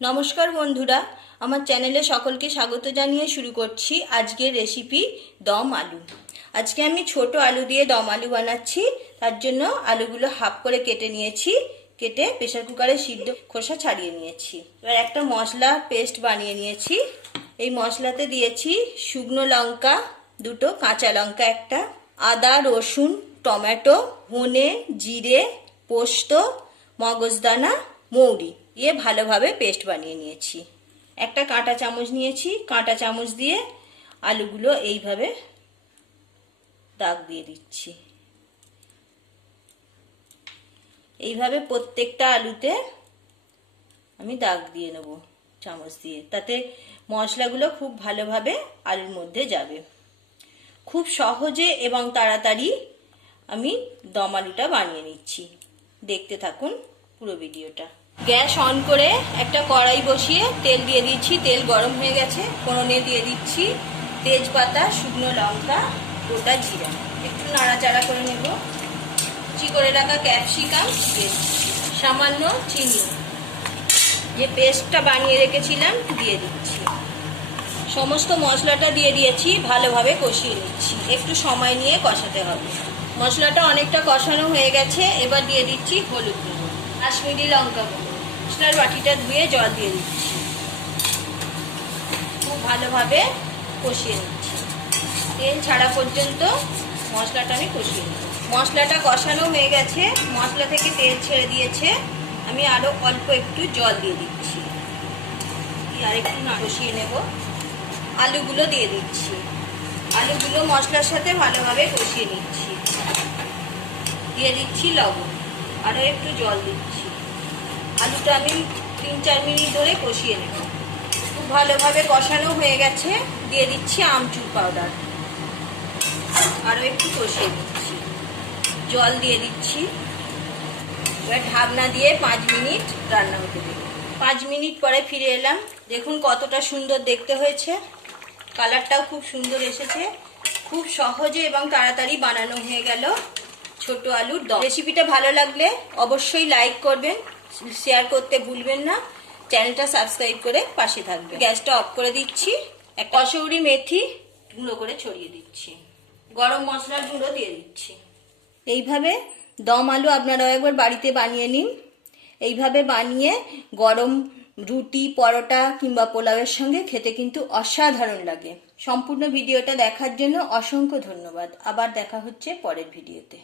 নমস্কার বন্ধুরা, আমার চ্যানেলে সকলকে স্বাগত জানিয়ে শুরু করছি আজকের রেসিপি দম আলু। আজকে আমি ছোট আলু দিয়ে দম আলু বানাচ্ছি। তার জন্য আলুগুলো হাফ করে কেটে নিয়েছি, কেটে প্রেসার কুকারে সিদ্ধ খোসা ছাড়িয়ে নিয়েছি। এবার একটা মশলা পেস্ট বানিয়ে নিয়েছি। এই মশলাতে দিয়েছি শুকনো লঙ্কা দুটো, কাঁচা লঙ্কা একটা, আদা রসুন টমেটো ধনে জিরে পোস্ত মগজদানা মৌরি দিয়ে ভালোভাবে পেস্ট বানিয়ে নিয়েছি। একটা কাঁটা চামচ নিয়েছি, কাঁটা চামচ দিয়ে আলুগুলো এইভাবে দাগ দিয়ে দিচ্ছি। এইভাবে প্রত্যেকটা আলুতে আমি দাগ দিয়ে নেব চামচ দিয়ে, তাতে মশলাগুলো খুব ভালোভাবে আলুর মধ্যে যাবে। খুব সহজে এবং তাড়াতাড়ি আমি দম আলুটা বানিয়ে নিচ্ছি, দেখতে থাকুন পুরো ভিডিওটা। গ্যাস অন করে একটা কড়াই বসিয়ে তেল দিয়ে দিচ্ছি। তেল গরম হয়ে গেছে, ফোড়নে দিয়ে দিচ্ছি তেজপাতা, শুকনো লঙ্কা, গোটা জিরা। একটু নাড়াচাড়া করে নেব। কুচি করে রাখা ক্যাপসিকাম দিয়ে দিচ্ছি, সামান্য চিনি, যে পেস্টটা বানিয়ে রেখেছিলাম দিয়ে দিচ্ছি। সমস্ত মশলাটা দিয়ে দিয়েছি, ভালোভাবে কষিয়ে নিচ্ছি। একটু সময় নিয়ে কষাতে হবে। মশলাটা অনেকটা কষানো হয়ে গেছে। এবার দিয়ে দিচ্ছি হলুদ গুঁড়ো, কাশ্মীরি লঙ্কা গুঁড়ো, মশলার বাটিটা ধুয়ে জল দিয়ে দিচ্ছি। খুব ভালোভাবে কষিয়ে নিচ্ছি, তেল ছাড়া পর্যন্ত মশলাটা আমি কষিয়ে নেব। মশলাটা কষানো হয়ে গেছে, মশলা থেকে তেল ছেড়ে দিয়েছে। আমি আরও অল্প একটু জল দিয়ে দিচ্ছি, আর একটু কষিয়ে নেব। আলুগুলো দিয়ে দিচ্ছি, আলুগুলো মশলার সাথে ভালোভাবে কষিয়ে নিচ্ছি। দিয়ে দিচ্ছি লবণ, আরও একটু জল দিচ্ছি। আলুটা আমি 3-4 মিনিট ধরে কষিয়ে নেব। খুব ভালোভাবে কষানো হয়ে গেছে। দিয়ে দিচ্ছি আমচুর পাউডার, আরও একটু কষিয়ে নিচ্ছি। জল দিয়ে দিচ্ছি। এবার ঢাকনা দিয়ে 5 মিনিট রান্না হতে দেব। 5 মিনিট পরে ফিরে এলাম। দেখুন কতটা সুন্দর দেখতে হয়েছে, কালারটাও খুব সুন্দর এসেছে। খুব সহজে এবং তাড়াতাড়ি বানানো হয়ে গেল ছোট আলুর দম। রেসিপিটা ভালো লাগলে অবশ্যই লাইক করবেন, শেয়ার করতে ভুলবেন না, চ্যানেলটা সাবস্ক্রাইব করে পাশে থাকবেন। গ্যাসটা অফ করে দিচ্ছি। এক কসৌরি মেথি গুঁড়ো করে ছড়িয়ে দিচ্ছি, গরম মশলার গুঁড়ো দিয়ে দিচ্ছি। এইভাবে দম আলু আপনারাও একবার বাড়িতে বানিয়ে নিন। এইভাবে বানিয়ে গরম রুটি, পরোটা কিংবা পোলাওয়ের সঙ্গে খেতে কিন্তু অসাধারণ লাগে। সম্পূর্ণ ভিডিওটা দেখার জন্য অসংখ্য ধন্যবাদ। আবার দেখা হচ্ছে পরের ভিডিওতে।